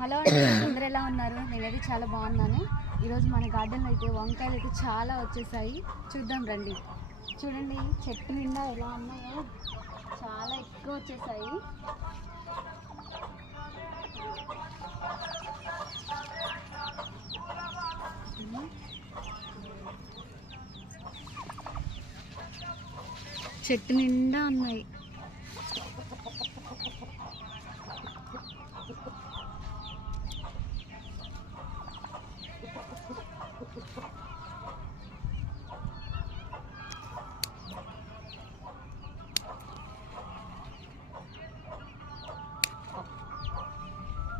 Hello అండి, అందరూ ఎలా ఉన్నారు? నేనైతే చాలా బాగున్నాను. ఈరోజు మన గార్డెన్లో అయితే వంకాయలు అయితే చాలా వచ్చేసాయి. చూద్దాం రండి. చూడండి చెట్టు నిండా ఎలా ఉన్నాయో, చాలా ఎక్కువ వచ్చేసాయి. చెట్టు నిండా ఉన్నాయి.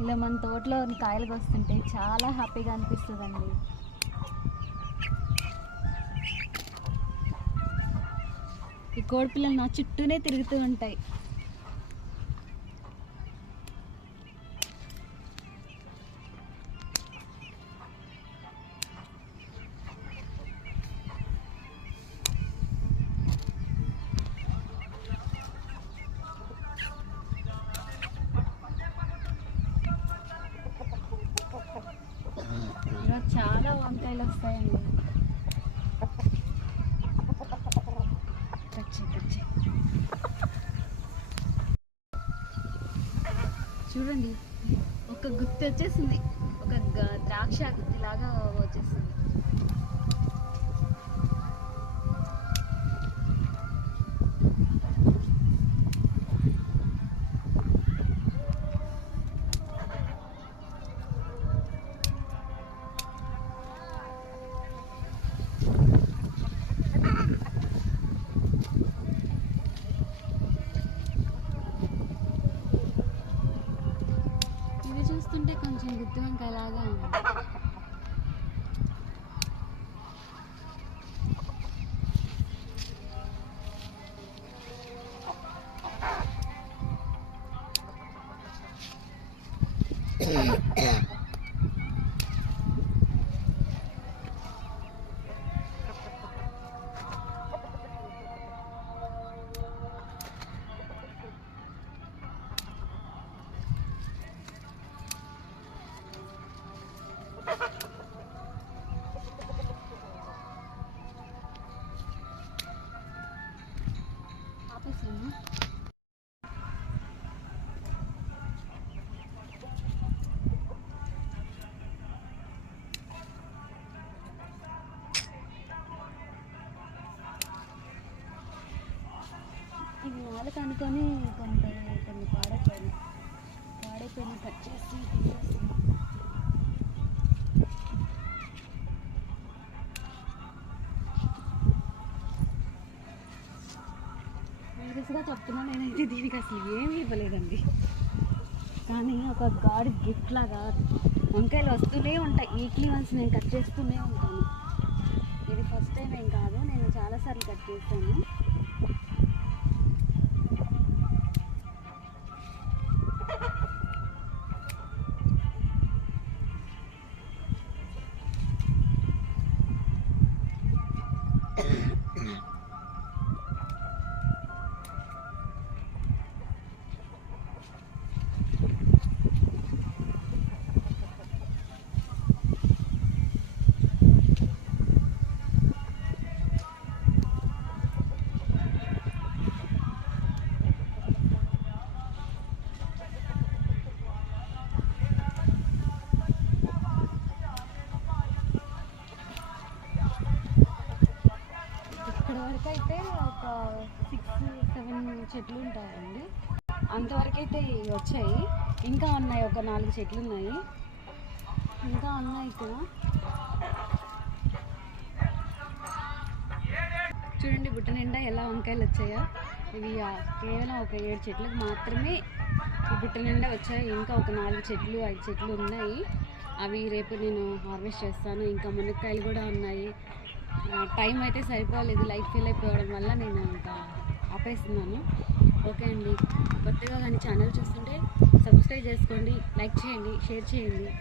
ఇలా మన తోటలో కాయలు వస్తుంటే చాలా హ్యాపీగా అనిపిస్తుందండి. ఈ కోడిపిల్లలు నా చుట్టూనే తిరుగుతూ ఉంటాయి. చాలా వంకాయలు వస్తాయండి. చూడండి, ఒక గుత్తి వచ్చేసింది. ఒక ద్రాక్ష గుత్తిలాగా వచ్చేసింది. చూస్తుంటే కొంచెం గుత్తి వంకాయ లాగా ఉంది. ఇవి నాలుగు అనుకొని కొన్ని పాడైపోయినాయి కట్ చేసి తీసేస్తున్నాం. సీరియస్గా చెప్తున్నా, నేనైతే దీనికి అసలు ఏమీ ఇవ్వలేదండి. కానీ ఒక గాడ్ గిఫ్ట్ లాగా వంకాయలు వస్తూనే ఉంటాయి. వీక్లీ వన్స్ నేను కట్ చేస్తూనే ఉంటాను. ఇది ఫస్ట్ టైం ఏం కాదు, నేను చాలాసార్లు కట్ చేశాను. వరకు అయితే ఒక 6-7 చెట్లు ఉంటాయండి. అంతవరకు అయితే వచ్చాయి. ఇంకా ఉన్నాయి, ఒక 4 చెట్లు ఉన్నాయి. ఇంకా ఉన్నాయి ఇక్కడ. చూడండి బుట్ట నిండా ఎలా వంకాయలు వచ్చాయో. ఇవి కేవలం ఒక 7 చెట్లకు మాత్రమే ఈ బుట్ట నిండా వచ్చాయి. ఇంకా ఒక 4 చెట్లు 5 చెట్లు ఉన్నాయి. అవి రేపు నేను హార్వెస్ట్ చేస్తాను. ఇంకా మునక్కాయలు కూడా ఉన్నాయి. టైం అయితే సరిపోలేదు, లైట్ ఫీల్ అయిపోవడం వల్ల నేను ఇంకా ఆపేస్తున్నాను. ఓకే అండి, కొత్తగా కానీ ఛానల్ చూస్తుంటే సబ్స్క్రైబ్ చేసుకోండి, లైక్ చేయండి, షేర్ చేయండి,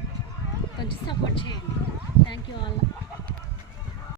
కొంచెం సపోర్ట్ చేయండి. Thank you all.